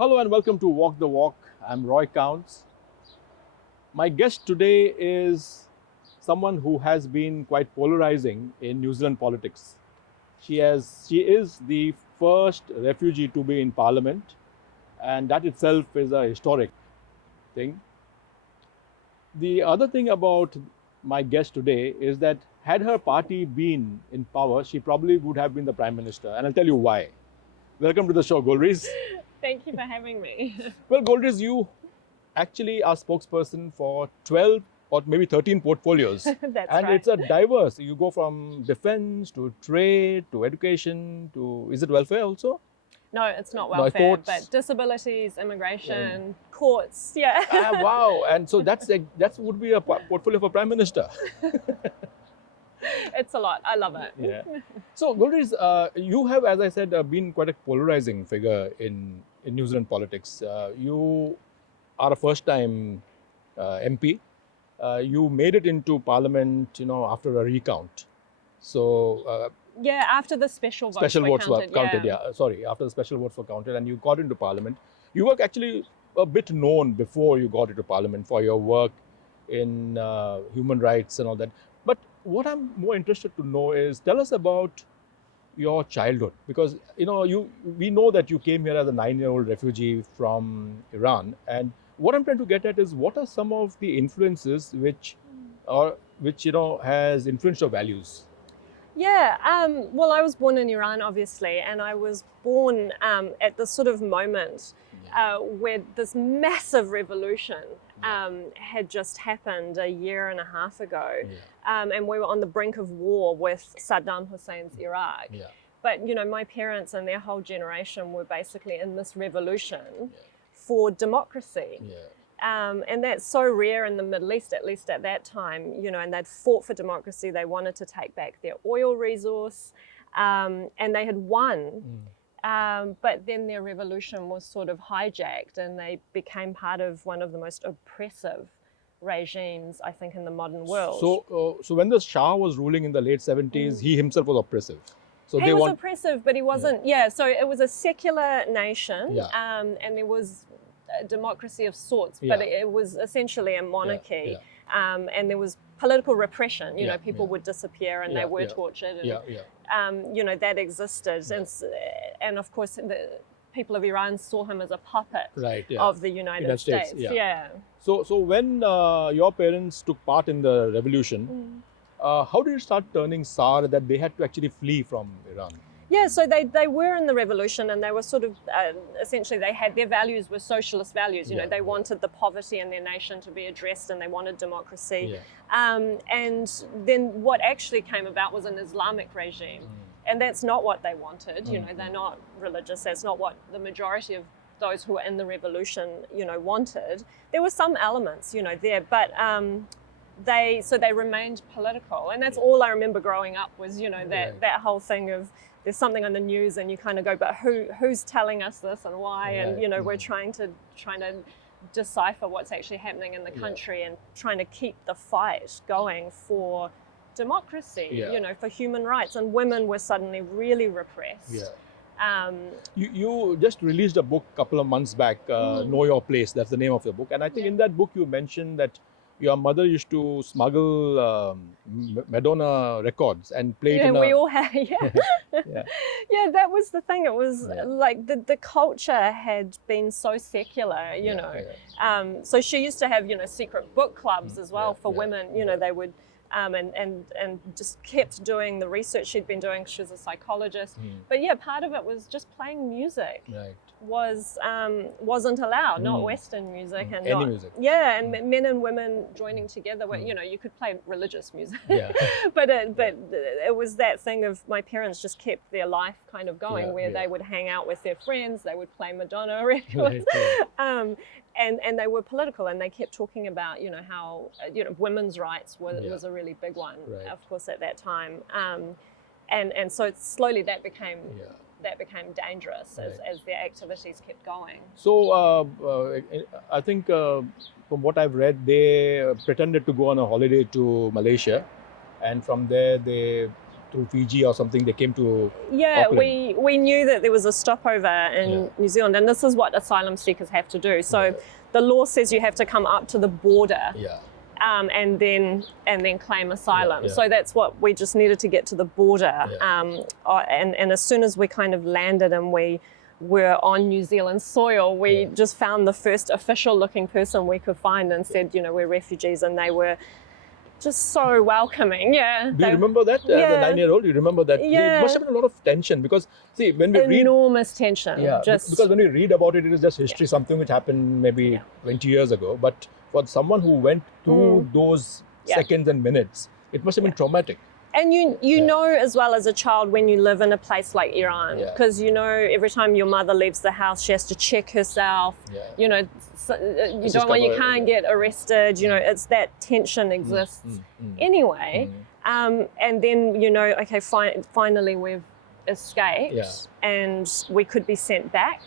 Hello and welcome to Walk the Walk. I'm Roy Counts. My guest today is someone who has been quite polarizing in New Zealand politics. She is the first refugee to be in Parliament, and that itself is a historic thing. The other thing about my guest today is that had her party been in power, she probably would have been the Prime Minister, and I'll tell you why. Welcome to the show, Golriz. Thank you for having me. Well, Golriz, you actually are spokesperson for 12 or maybe 13 portfolios. That's and right. it's a diverse. You go from defense to trade to education to, is it welfare also? No, it's not No, welfare, courts. but disabilities, immigration, courts, yeah. Wow. And so that would be a portfolio for Prime Minister. It's a lot. I love it. Yeah. So, Golriz, you have, as I said, been quite a polarizing figure in New Zealand politics. You are a first-time MP. You made it into Parliament, after a recount. So, Yeah, after the special votes special were votes counted, were counted. Yeah. Sorry, after the special votes were counted, and you got into Parliament. You were actually a bit known before you got into Parliament for your work in human rights and all that. But what I'm more interested to know is, tell us about your childhood, because we know that you came here as a 9-year-old refugee from Iran, and what I'm trying to get at is, what are some of the influences which has influenced your values? Yeah, well, I was born in Iran, obviously, and I was born at the sort of moment where this massive revolution had just happened a year and a half ago. And we were on the brink of war with Saddam Hussein's Iraq. But, my parents and their whole generation were basically in this revolution for democracy. And that's so rare in the Middle East, at least at that time, and they'd fought for democracy. They wanted to take back their oil resource, and they had won. But then their revolution was sort of hijacked, and they became part of one of the most oppressive regimes, I think, in the modern world. So when the Shah was ruling in the late 70s, he himself was oppressive. So he was oppressive, but he wasn't. So it was a secular nation, and there was a democracy of sorts, but it was essentially a monarchy. And there was political repression. People would disappear, and they were tortured. And, that existed. And of course, the people of Iran saw him as a puppet of the United States. So when your parents took part in the revolution, how did it start turning sour that they had to actually flee from Iran? Yeah, so they were in the revolution, and they were sort of, essentially, their values were socialist values. They wanted the poverty in their nation to be addressed, and they wanted democracy. And then what actually came about was an Islamic regime. And that's not what they wanted. They're not religious. That's not what the majority of those who were in the revolution, wanted. There were some elements, there, but they remained political. And that's all I remember growing up was, that whole thing of, there's something on the news and you kind of go, but who's telling us this and why? And, we're trying to decipher what's actually happening in the country and trying to keep the fight going for democracy, for human rights. And women were suddenly really repressed. You just released a book a couple of months back, Know Your Place. That's the name of the book. And I think in that book you mentioned that your mother used to smuggle Madonna records and play it in we all had, that was the thing. It was like the culture had been so secular, so she used to have, secret book clubs as well for women, they would, and just kept doing the research she'd been doing. She was a psychologist. But part of it was just playing music. Wasn't allowed, not Western music, and any music. And men and women joining together. Where, you could play religious music, but it was that thing of my parents just kept their life kind of going, where they would hang out with their friends, they would play Madonna records, and they were political, and they kept talking about how women's rights was a really big one, of course, at that time, and so slowly that became dangerous as their activities kept going. So I think from what I've read, they pretended to go on a holiday to Malaysia, and from there they through Fiji or something, they came to Yeah, Auckland. we knew that there was a stopover in New Zealand, and this is what asylum seekers have to do. So the law says you have to come up to the border. And then claim asylum. So that's what we just needed to get to the border. And as soon as we kind of landed and we were on New Zealand soil, we just found the first official looking person we could find and said, you know, we're refugees, and they were just so welcoming. Yeah. Do you remember that? As a 9-year-old, you remember that? Yeah. There must have been a lot of tension because, see, when we read... Enormous tension. Yeah, because when we read about it, it is just history, something which happened maybe 20 years ago. But for someone who went through those seconds and minutes, it must have been traumatic. And you know as well as a child when you live in a place like Iran, because you know every time your mother leaves the house, she has to check herself. You know, you can't get arrested. You know, it's that tension exists anyway. And then you know, okay, finally we've escaped, and we could be sent back.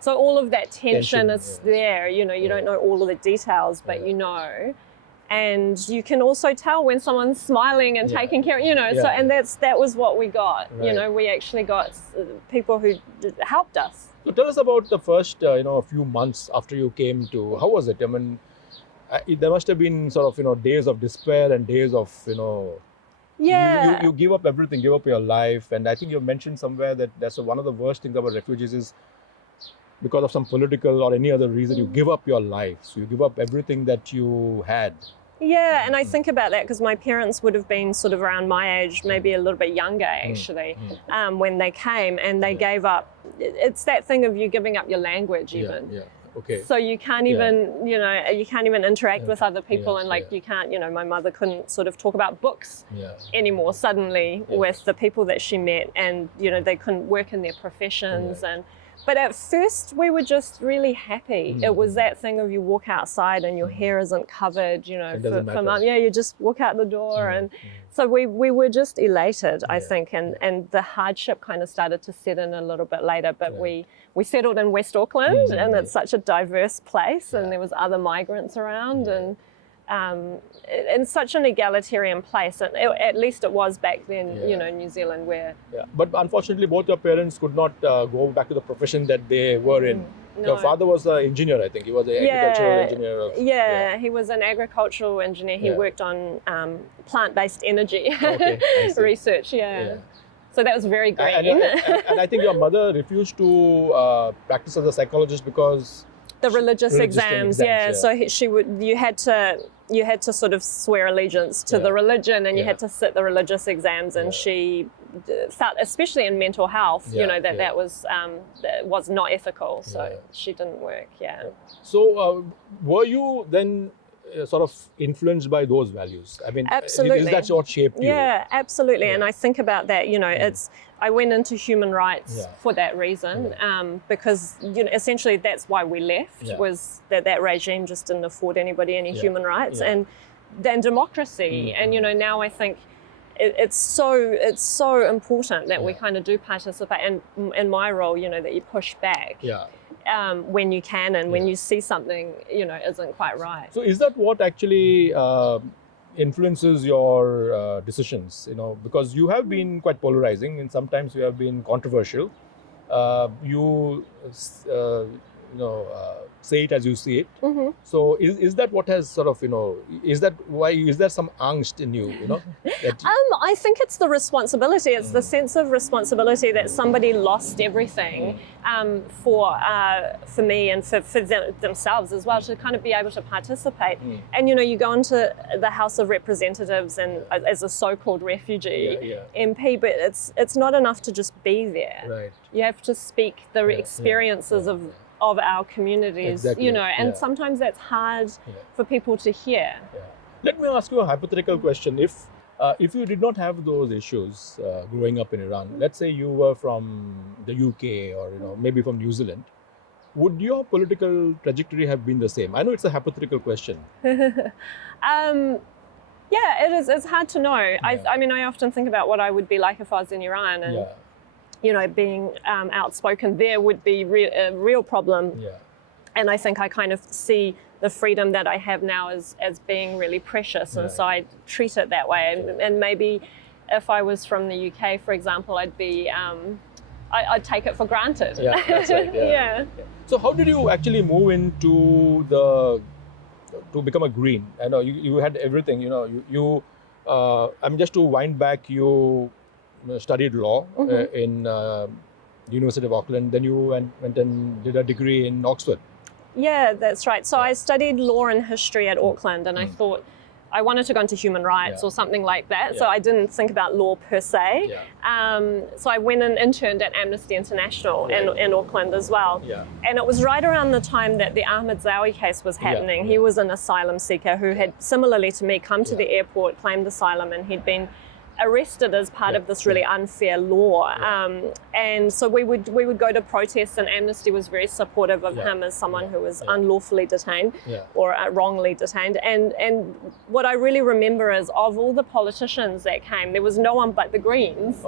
So all of that tension is there. You know, you don't know all of the details, but you know. And you can also tell when someone's smiling and taking care, you know, so, and that was what we got. You know, we actually got people who helped us. So tell us about the first, a few months after you came to, how was it? I mean, there must have been sort of, days of despair and days of, you give up everything, give up your life. And I think you mentioned somewhere that that's one of the worst things about refugees is because of some political or any other reason, you give up your life. So you give up everything that you had. Yeah, and I think about that because my parents would have been sort of around my age, maybe a little bit younger actually, when they came, and they gave up. It's that thing of you giving up your language even. Okay. So you can't even, you can't even interact with other people, and like you can't, my mother couldn't sort of talk about books anymore suddenly with the people that she met, and they couldn't work in their professions But at first we were just really happy. It was that thing of you walk outside and your hair isn't covered, for mum. Yeah, you just walk out the door. And so we were just elated, I think. And the hardship kind of started to set in a little bit later. But we settled in West Auckland and it's such a diverse place and there was other migrants around and in such an egalitarian place. At least it was back then, New Zealand where... Yeah. But unfortunately, both your parents could not go back to the profession that they were in. No. Your father was an engineer, I think. He was an agricultural engineer. He was an agricultural engineer. He worked on plant-based energy research, So that was very green. And I think your mother refused to practice as a psychologist because... The religious exams. So you had to sort of swear allegiance to the religion, and you had to sit the religious exams. And she felt, especially in mental health, that was not ethical. So she didn't work. So were you then sort of influenced by those values? I mean, absolutely. Is that what shaped you? Yeah, absolutely. And I think about that. I went into human rights for that reason, because essentially that's why we left. Was that regime just didn't afford anybody any human rights, and then democracy. And now I think it's so important that we kind of do participate. And in my role, that you push back. When you can and when you see something isn't quite right. So is that what actually influences your decisions? Because you have been quite polarizing and sometimes you have been controversial. You say it as you see it. So is that what has sort of is there some angst in you? I think it's the responsibility. It's the sense of responsibility that somebody lost everything for me and for themselves as well, to kind of be able to participate. And you go into the House of Representatives and as a so-called refugee MP, but it's not enough to just be there. Right. You have to speak the experiences of our communities, and sometimes that's hard for people to hear. Let me ask you a hypothetical question. If you did not have those issues growing up in Iran, let's say you were from the UK or maybe from New Zealand, would your political trajectory have been the same? I know it's a hypothetical question. It is. It's hard to know. I mean, I often think about what I would be like if I was in Iran, and being outspoken there would be a real problem. And I think I kind of see the freedom that I have now as being really precious, and so I treat it that way. And maybe if I was from the UK, for example, I'd be, I'd take it for granted. Yeah, that's right. Yeah. So how did you actually move into to become a Green? I know you had everything, I mean, just to wind back, you studied law in University of Auckland, then you went and did a degree in Oxford. Yeah, that's right. So I studied law and history at Auckland, and I thought I wanted to go into human rights or something like that. So I didn't think about law per se. So I went and interned at Amnesty International in Auckland as well. And it was right around the time that the Ahmed Zawi case was happening. He was an asylum seeker who had, similarly to me, come to the airport, claimed asylum, and he'd been arrested as part of this really unfair law. And so we would go to protests, and Amnesty was very supportive of him as someone who was unlawfully detained or wrongly detained. And what I really remember is, of all the politicians that came, there was no one but the Greens.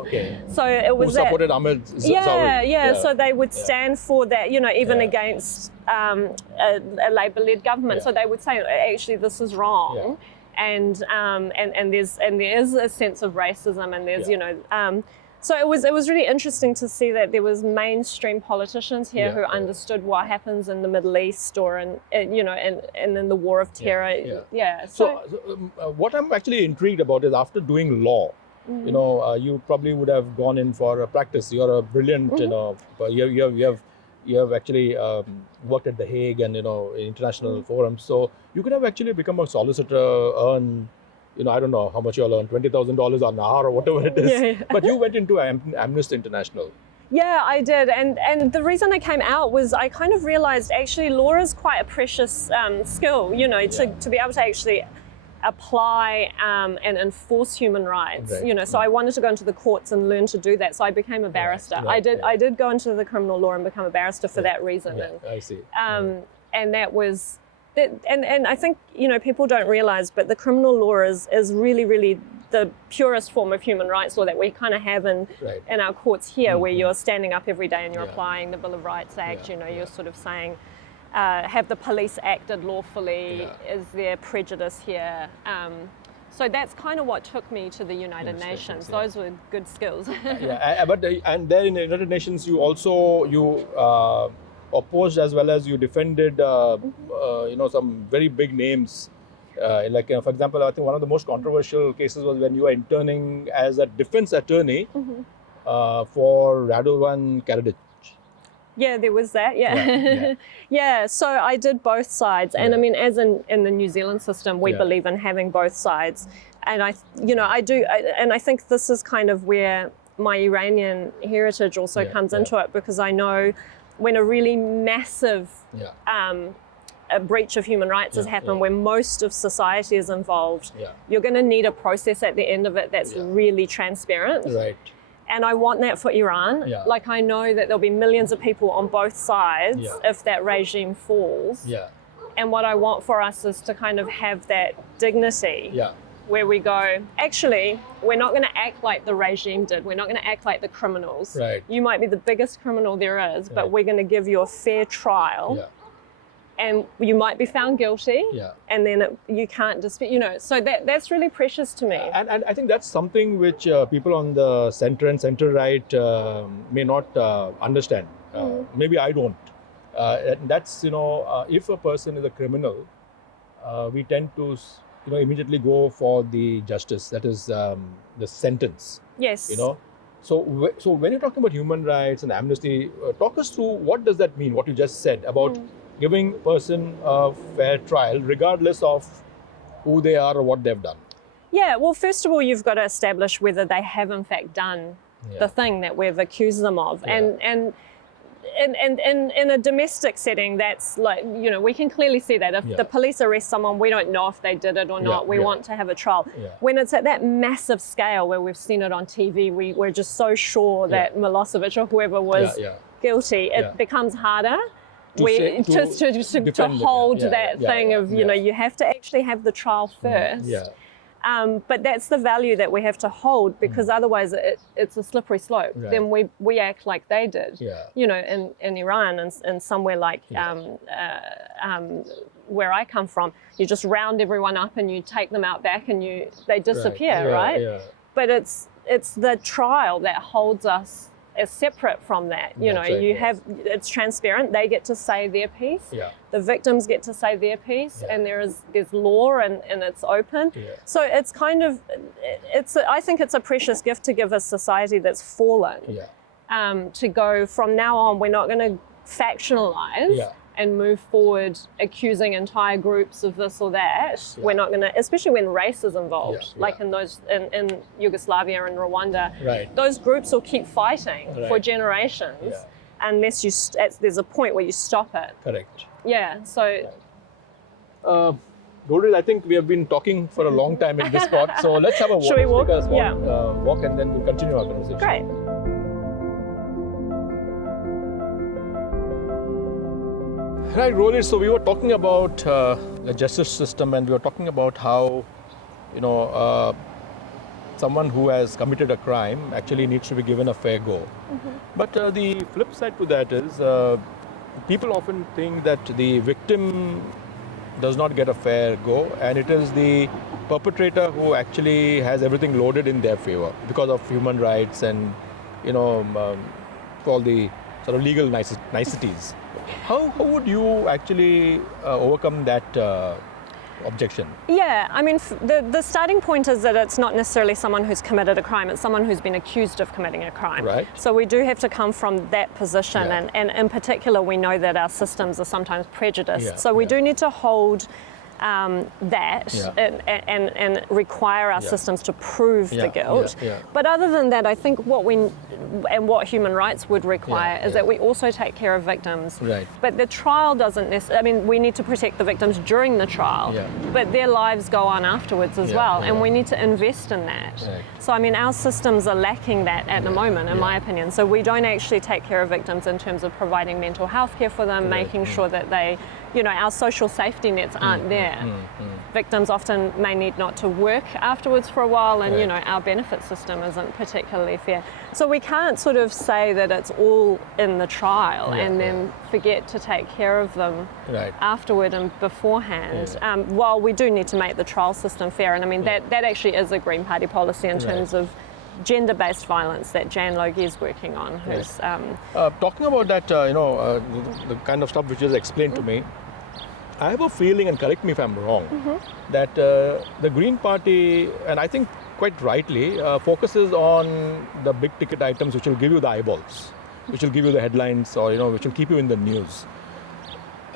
So it was who supported Ahmed Zawi. So they would stand for that, even against a Labour-led government. So they would say, actually, this is wrong. And there is a sense of racism, and there's so it was really interesting to see that there was mainstream politicians here who understood what happens in the Middle East or in in the war of terror. So what I'm actually intrigued about is, after doing law, you probably would have gone in for a practice. You're a brilliant, you have actually worked at The Hague and in international forums. So you could have actually become a solicitor, earn, I don't know how much you'll earn, $20,000 an hour or whatever it is. But you went into Amnesty International. Yeah, I did. And the reason I came out was I kind of realized actually law is quite a precious skill, to be able to actually apply and enforce human rights. So I wanted to go into the courts and learn to do that. So I became a barrister. I did go into the criminal law and become a barrister for that reason. I see. And that was and I think people don't realize, but the criminal law is really, really the purest form of human rights law that we kind of have in our courts here, where you're standing up every day and you're applying the Bill of Rights Act. You're sort of saying, have the police acted lawfully? Is there prejudice here? So that's kind of what took me to the United Nations. Those were good skills. And there in the United Nations, you also opposed as well as you defended, some very big names. For example, I think one of the most controversial cases was when you were interning as a defense attorney for Radovan Karadzic. Yeah, there was that. So I did both sides, and I mean, as in the New Zealand system, we believe in having both sides, and I do, and I think this is kind of where my Iranian heritage also comes into it, because I know when a really massive a breach of human rights has happened, where most of society is involved, you're going to need a process at the end of it that's really transparent. And I want that for Iran. Like, I know that there'll be millions of people on both sides if that regime falls. And what I want for us is to kind of have that dignity where we go, actually, we're not going to act like the regime did. We're not going to act like the criminals. You might be the biggest criminal there is, but we're going to give you a fair trial. And you might be found guilty, and then you can't dispute, so that's really precious to me. And I think that's something which people on the center and center-right may not understand. Maybe I don't. And that's, if a person is a criminal, we tend to, immediately go for the justice, that is the sentence. So when you're talking about human rights and amnesty, talk us through what does that mean, what you just said about giving a person a fair trial regardless of who they are or what they've done. Well, first of all, you've got to establish whether they have in fact done the thing that we've accused them of. And in a domestic setting, that's like, we can clearly see that if the police arrest someone, we don't know if they did it or not. We want to have a trial. When it's at that massive scale where we've seen it on TV, we're just so sure that Milosevic or whoever was guilty, it becomes harder. To hold that thing of, you have to actually have the trial first. But that's the value that we have to hold, because otherwise it's a slippery slope. Then we act like they did, in Iran and somewhere like where I come from, you just round everyone up and you take them out back and they disappear, right? But it's the trial that holds us as separate from that. It's transparent. They get to say their piece. Yeah. The victims get to say their piece, and there's law and it's open. Yeah. So it's kind of, I think it's a precious gift to give a society that's fallen. Yeah. To go from now on, we're not going to factionalize and move forward accusing entire groups of this or that. We're not going to, especially when race is involved, like in Yugoslavia and Rwanda. Right. Those groups will keep fighting for generations unless there's a point where you stop it. Correct. Yeah. So. Golriz, I think we have been talking for a long time in this spot, so let's have a walk. Should we walk? Walk, and then we'll continue our conversation. Great. Right, Golriz, so we were talking about the justice system, and we were talking about how, someone who has committed a crime actually needs to be given a fair go. Mm-hmm. But the flip side to that is people often think that the victim does not get a fair go, and it is the perpetrator who actually has everything loaded in their favor because of human rights and, all the sort of legal niceties. How would you actually overcome that objection? Yeah, I mean, the starting point is that it's not necessarily someone who's committed a crime, it's someone who's been accused of committing a crime. Right. So we do have to come from that position, and in particular we know that our systems are sometimes prejudiced. So we do need to hold that and require our systems to prove the guilt. But other than that, I think what human rights would require is that we also take care of victims. Right. But the trial doesn't necessarily, I mean, we need to protect the victims during the trial, but their lives go on afterwards as well, and we need to invest in that. Right. So, I mean, our systems are lacking that at the moment, in my opinion. So we don't actually take care of victims in terms of providing mental health care for them, making sure that they, our social safety nets aren't there. Victims often may need not to work afterwards for a while, and our benefit system isn't particularly fair. So we can't sort of say that it's all in the trial and then forget to take care of them afterward and beforehand. While we do need to make the trial system fair, and I mean that actually is a Green Party policy in terms of gender-based violence that Jan Logie is working on. Who's talking about that, the kind of stuff which is explained to me. I have a feeling, and correct me if I'm wrong, that the Green Party, and I think quite rightly, focuses on the big ticket items which will give you the eyeballs, which will give you the headlines, or which will keep you in the news.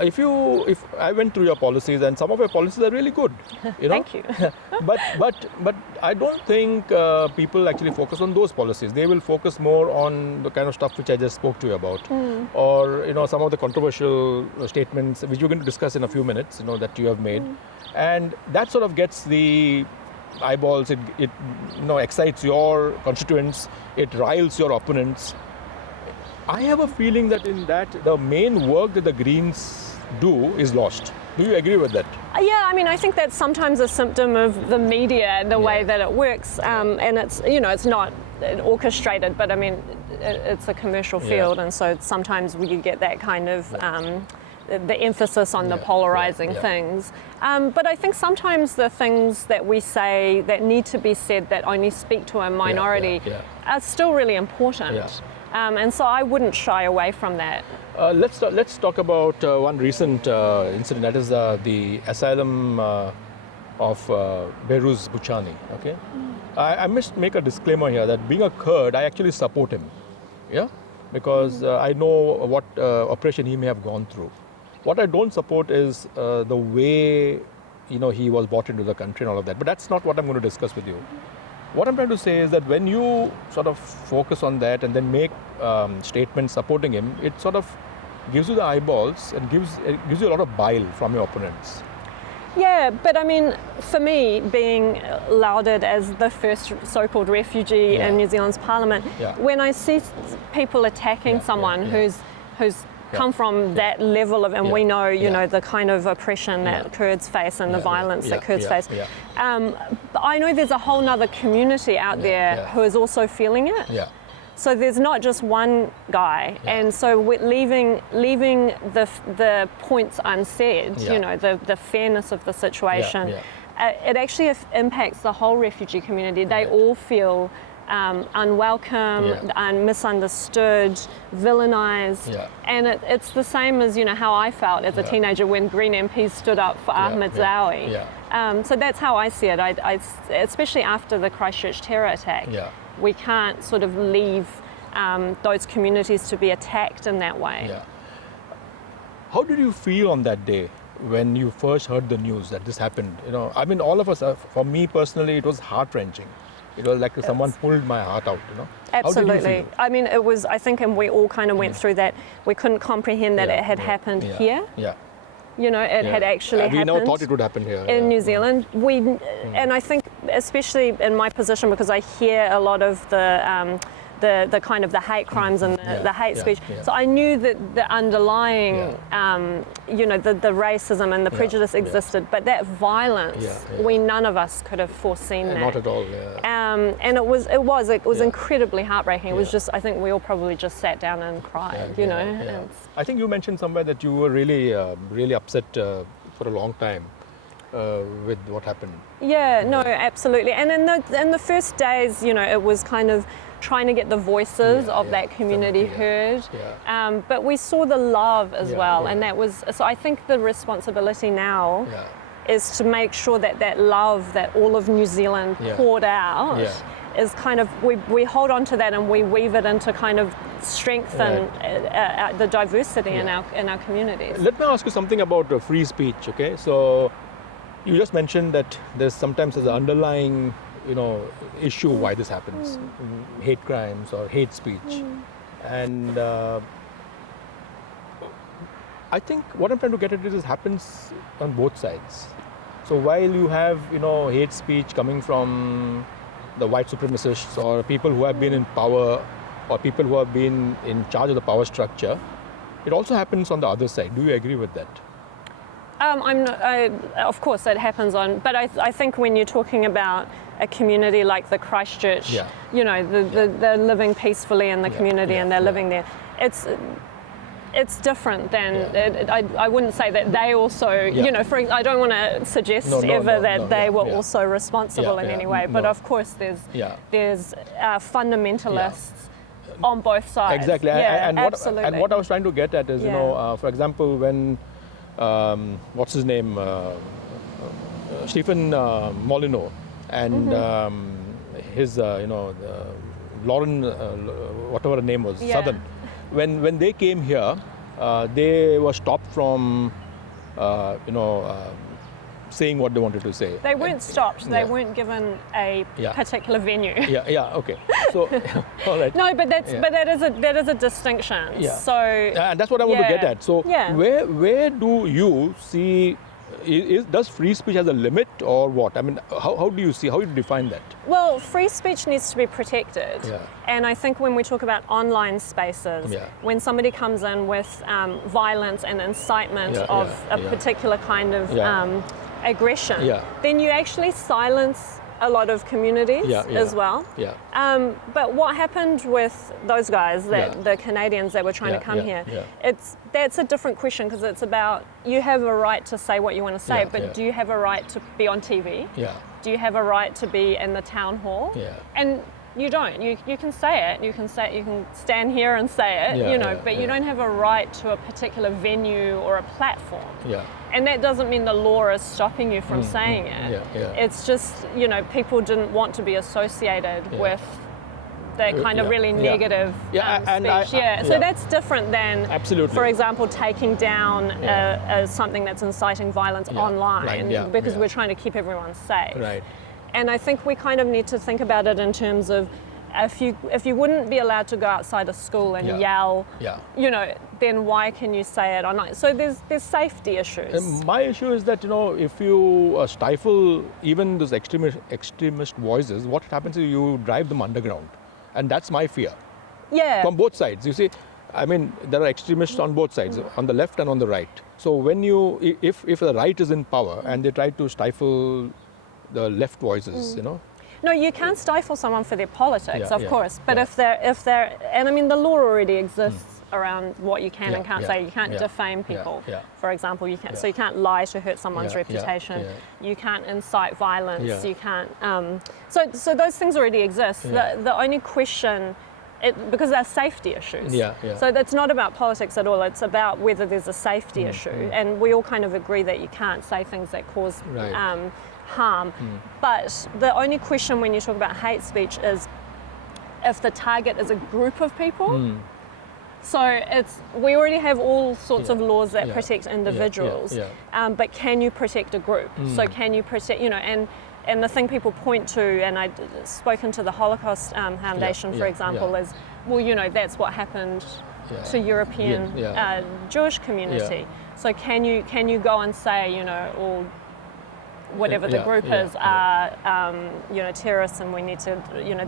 If I went through your policies, and some of your policies are really good, Thank you. but I don't think people actually focus on those policies. They will focus more on the kind of stuff which I just spoke to you about, or some of the controversial statements which we're going to discuss in a few minutes, that you have made, and that sort of gets the eyeballs. It excites your constituents. It riles your opponents. I have a feeling that in that the main work that the Greens do is lost. Do you agree with that? Yeah, I mean, I think that's sometimes a symptom of the media and the way that it works, and it's it's not orchestrated, but I mean it's a commercial field, and so sometimes we get that kind of the emphasis on the polarizing things. But I think sometimes the things that we say that need to be said that only speak to a minority are still really important. And so I wouldn't shy away from that. Let's talk about one recent incident, that is the asylum of Behruz Buchani. Okay, I must make a disclaimer here that being a Kurd, I actually support him. Because I know what oppression he may have gone through. What I don't support is the way he was brought into the country and all of that. But that's not what I'm going to discuss with you. What I'm trying to say is that when you sort of focus on that and then make statements supporting him, it sort of gives you the eyeballs and gives you a lot of bile from your opponents. Yeah, but I mean, for me, being lauded as the first so-called refugee in New Zealand's parliament, when I see people attacking someone who's come from that level of, and we know, know, the kind of oppression that Kurds face and the violence that Kurds face. I know there's a whole nother community out there who is also feeling it. So there's not just one guy, and so we're leaving the points unsaid. The fairness of the situation. It actually impacts the whole refugee community. They all feel unwelcome and misunderstood, villainized. And it's the same as, how I felt as a teenager when Green MPs stood up for Ahmed Zawi. So that's how I see it. I especially after the Christchurch terror attack, we can't sort of leave those communities to be attacked in that way. How did you feel on that day when you first heard the news that this happened? I mean, all of us, for me personally, it was heart-wrenching. It was like someone pulled my heart out, Absolutely. How did you feel? I mean, it was, I think, and we all kind of went through that. We couldn't comprehend that it had happened here. It had actually happened. We never thought it would happen here. In New Zealand. And I think, especially in my position, because I hear a lot of the kind of the hate crimes and the hate speech. So I knew that the underlying, the racism and the prejudice existed, but that violence, none of us could have foreseen that. Not at all. And it was incredibly heartbreaking. It was just, I think we all probably just sat down and cried. I think you mentioned somewhere that you were really, really upset for a long time with what happened. Yeah, no, absolutely. And in the first days, it was kind of trying to get the voices of that community heard. But we saw the love as well. And that was, so I think the responsibility now is to make sure that that love that all of New Zealand poured out is kind of, we hold on to that and we weave it into kind of strengthen the diversity in our communities. Let me ask you something about free speech, okay? So you just mentioned that there's an underlying issue why this happens, hate crimes or hate speech. And I think what I'm trying to get at is this happens on both sides. So while you have, hate speech coming from the white supremacists or people who have been in power or people who have been in charge of the power structure, it also happens on the other side. Do you agree with that? Of course, it happens but I think when you're talking about a community like the Christchurch, they're living peacefully in the community and they're living there. It's different than, I wouldn't say that they also, I don't want to suggest that they were also responsible in any way, but of course there's fundamentalists on both sides. Exactly, absolutely. And what I was trying to get at is, for example, when what's his name, Stephen Molyneux and his, Lauren, whatever her name was, Southern, when they came here, they were stopped from, saying what they wanted to say. They weren't stopped. They weren't given a particular venue. Okay. So, all right. No, but that is a distinction. So, and that's what I want to get at. So, where do you see? Does free speech has a limit or what? I mean, how do you define that? Well, free speech needs to be protected. And I think when we talk about online spaces, when somebody comes in with violence and incitement of a particular kind of aggression, then you actually silence a lot a communities as well. But what happened with those guys, the Canadians that were trying to come here, that's a different question because it's about you have a right to say what you want to say, but do you have a right to be on TV? Do you have a right to be in the town hall? And you don't. You can say it. You can stand here and say it. But you don't have a right to a particular venue or a platform. And that doesn't mean the law is stopping you from saying it. It's just, people didn't want to be associated with that kind of really negative speech. So that's different than, for example, taking down something that's inciting violence online because we're trying to keep everyone safe. And I think we kind of need to think about it in terms of if you wouldn't be allowed to go outside a school and yell, then why can you say it online? So there's safety issues. And my issue is that if you stifle even those extremist voices, what happens is you drive them underground, and that's my fear. From both sides, you see. I mean, there are extremists on both sides, on the left and on the right. So when if the right is in power and they try to stifle the left voices, No, you can't stifle someone for their politics, of course. But if they're, and I mean, the law already exists around what you can and can't say. You can't defame people, for example. You can't, so you can't lie to hurt someone's reputation. You can't incite violence. You can't. So those things already exist. The only question. Because they're safety issues. So that's not about politics at all. It's about whether there's a safety issue. And we all kind of agree that you can't say things that cause harm. But the only question when you talk about hate speech is if the target is a group of people. So we already have all sorts of laws that protect individuals. But can you protect a group? So can you protect, and the thing people point to, and I've spoken to the Holocaust Foundation, for example, is, well, that's what happened to European Jewish community. So can you go and say, all whatever the group is are, terrorists, and we need to,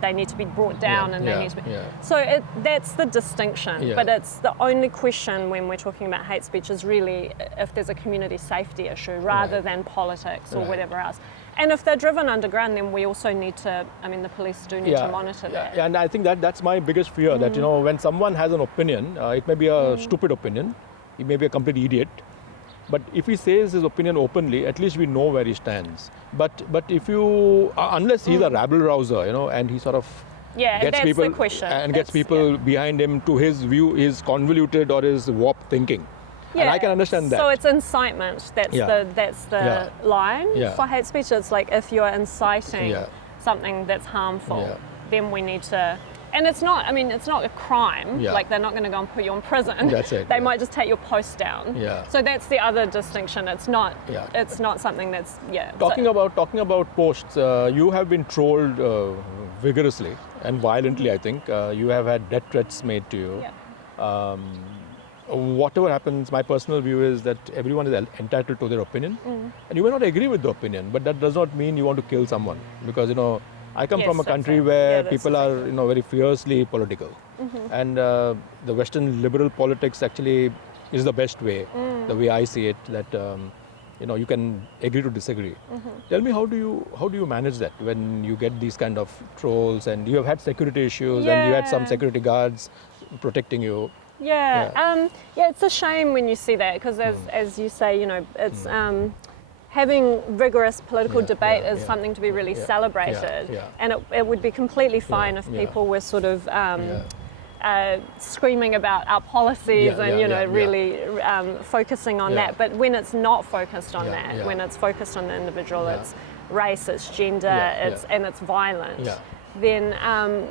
they need to be brought down, and they need to be. So that's the distinction. But it's the only question when we're talking about hate speech is really if there's a community safety issue rather than politics or whatever else. And if they're driven underground, then we also need to, the police do need to monitor that. And I think that's my biggest fear, that, when someone has an opinion, it may be a stupid opinion, he may be a complete idiot, but if he says his opinion openly, at least we know where he stands. But if you, unless he's a rabble-rouser, and he sort of gets people, the question. And gets people behind him to his view, his convoluted or his warped thinking. And I can understand that. So it's incitement. That's the line for hate speech. It's like if you're inciting something that's harmful, then we need to. And it's not. It's not a crime. Like they're not going to go and put you in prison. That's it. They might just take your post down. So that's the other distinction. It's not. It's not something that's Talking about posts, you have been trolled vigorously and violently. I think you have had death threats made to you. Whatever happens, my personal view is that everyone is entitled to their opinion, and you may not agree with the opinion, but that does not mean you want to kill someone, because I come from a country where people are very fiercely political, and the Western liberal politics actually is the best way, the way I see it. That you can agree to disagree. Tell me, how do you manage that when you get these kind of trolls, and you have had security issues, and you had some security guards protecting you? It's a shame when you see that, because as you say, it's having rigorous political debate is something to be really celebrated, and it would be completely fine if people were sort of screaming about our policies and really focusing on that. But when it's not focused on that, when it's focused on the individual, it's race, it's gender, and it's violent. Then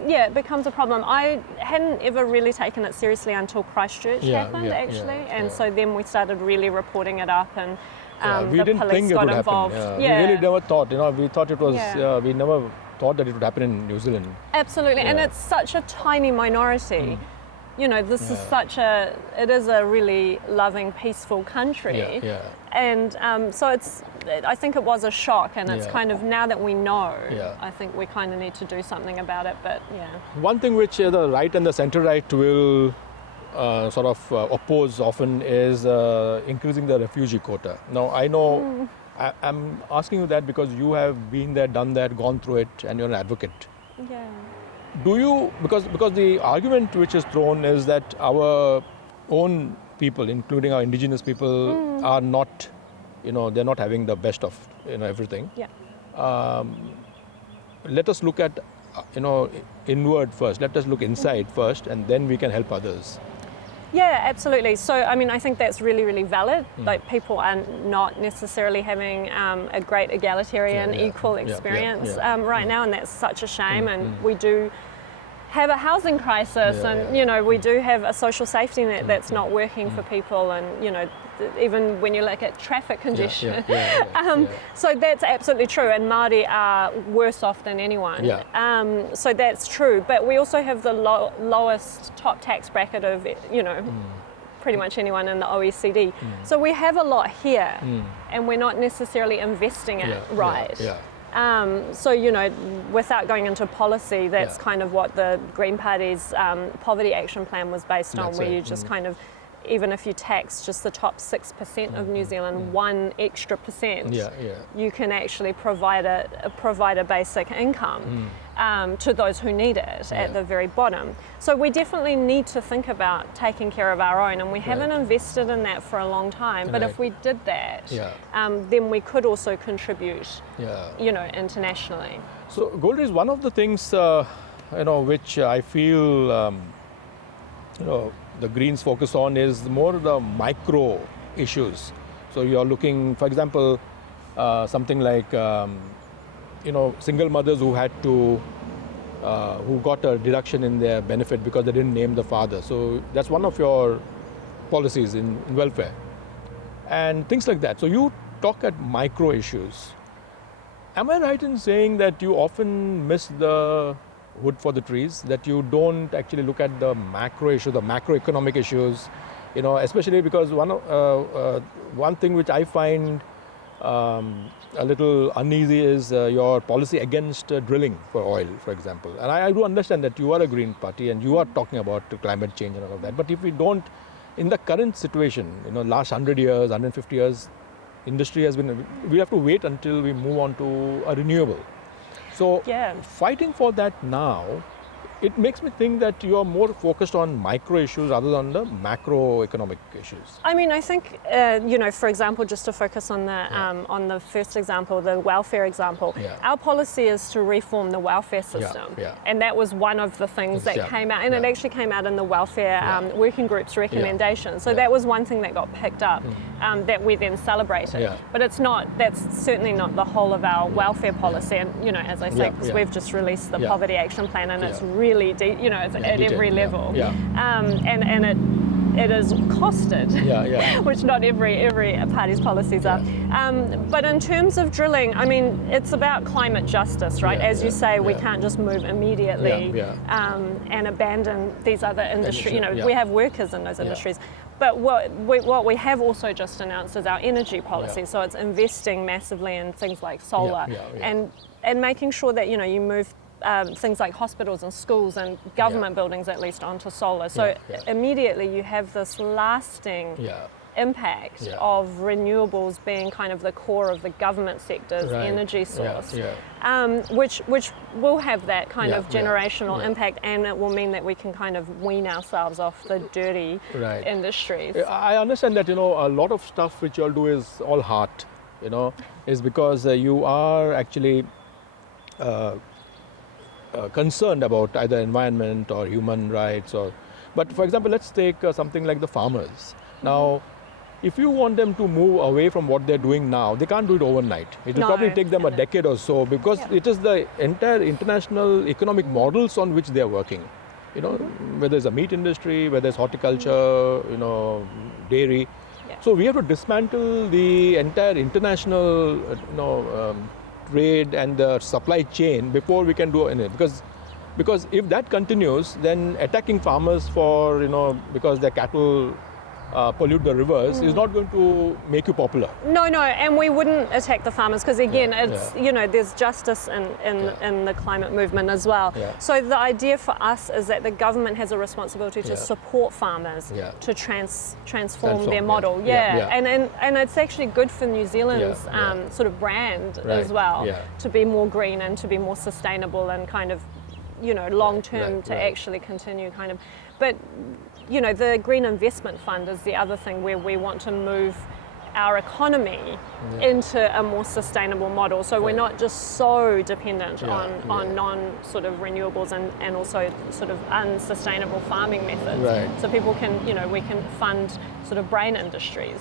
it becomes a problem. I hadn't ever really taken it seriously until Christchurch happened, actually, and so then we started really reporting it up, and we didn't police think it got would involved. Happen. We really never thought. We thought it was. We never thought that it would happen in New Zealand. Absolutely, and it's such a tiny minority. This is it is a really loving, peaceful country. And so I think it was a shock, and it's kind of, now that we know, I think we kind of need to do something about it, but One thing which the right and the centre-right will sort of oppose often is increasing the refugee quota. Now, I know, I'm asking you that because you have been there, done that, gone through it, and you're an advocate. Do you, because the argument which is thrown is that our own people, including our indigenous people, are not, they're not having the best of, everything. Let us look at, inward first. Let us look inside first, and then we can help others. Yeah, absolutely. So, I think that's really, really valid. Like, people are not necessarily having a great egalitarian, equal experience right now, and that's such a shame. And we do have a housing crisis, and we do have a social safety net that's not working for people, and even when you look at traffic congestion. So that's absolutely true, and Māori are worse off than anyone. So that's true, but we also have the lowest top tax bracket of pretty much anyone in the OECD. So we have a lot here, and we're not necessarily investing it right. So, without going into policy, that's kind of what the Green Party's poverty action plan was based on, where you just kind of even if you tax just the top 6% of New Zealand 1 extra percent, you can actually provide a basic income to those who need it at the very bottom. So we definitely need to think about taking care of our own, and we haven't invested in that for a long time. But if we did that, then we could also contribute, internationally. So Golriz, one of the things which I feel the Greens focus on is more the micro issues. So you're looking, for example, something like single mothers who had to who got a deduction in their benefit because they didn't name the father. So that's one of your policies in welfare and things like that. So you talk at micro issues. Am I right in saying that you often miss the wood for the trees, that you don't actually look at the macro issues, the macroeconomic issues, especially because one thing which I find a little uneasy is your policy against drilling for oil, for example. And I do understand that you are a Green Party and you are talking about climate change and all of that. But if we don't, in the current situation, last 100 years, 150 years, industry has been, we have to wait until we move on to a renewable. So fighting for that now, it makes me think that you are more focused on micro issues rather than the macroeconomic issues. I mean, I think, for example, just to focus on the first example, the welfare example, our policy is to reform the welfare system. And that was one of the things that came out, and it actually came out in the welfare working group's recommendations. So that was one thing that got picked up that we then celebrated. But that's certainly not the whole of our welfare policy. And, as I say, because we've just released the Poverty Action Plan, and it's really deep, it's at every level. And it is costed, which not every party's policies are. But in terms of drilling, I mean, it's about climate justice, right? As you say, we can't just move immediately and abandon these other industries. We have workers in those industries. But what we have also just announced is our energy policy. So it's investing massively in things like solar and making sure that, you move things like hospitals and schools and government buildings at least onto solar. So immediately you have this lasting impact of renewables being kind of the core of the government sector's energy source, which will have that kind of generational impact, and it will mean that we can kind of wean ourselves off the dirty industries. I understand that, a lot of stuff which you all do is all heart, is because you are actually concerned about either environment or human rights, but for example, let's take something like the farmers. Now, if you want them to move away from what they're doing now, they can't do it overnight. It will probably take them a decade or so, because it is the entire international economic models on which they're working. Whether it's a meat industry, whether it's horticulture, dairy. So we have to dismantle the entire international, trade and the supply chain before we can do anything. Because if that continues, then attacking farmers for, because their cattle pollute the rivers is not going to make you popular. No, and we wouldn't attack the farmers, because again, it's there's justice in the climate movement as well. So the idea for us is that the government has a responsibility to support farmers to transform their model. And it's actually good for New Zealand's sort of brand as well, to be more green and to be more sustainable and kind of long term to actually continue kind of. But the Green Investment Fund is the other thing where we want to move our economy into a more sustainable model. So we're not just so dependent on non-sort of renewables and also sort of unsustainable farming methods. So people can, we can fund sort of brain industries.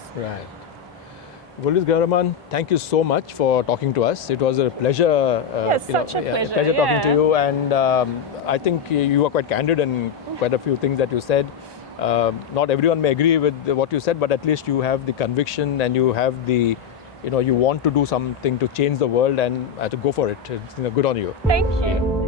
Golriz Ghahraman, thank you so much for talking to us. It was a pleasure. Such a pleasure. Pleasure talking to you, and I think you were quite candid in quite a few things that you said. Not everyone may agree with what you said, but at least you have the conviction and you have the, you want to do something to change the world, and to go for it. It's good on you. Thank you.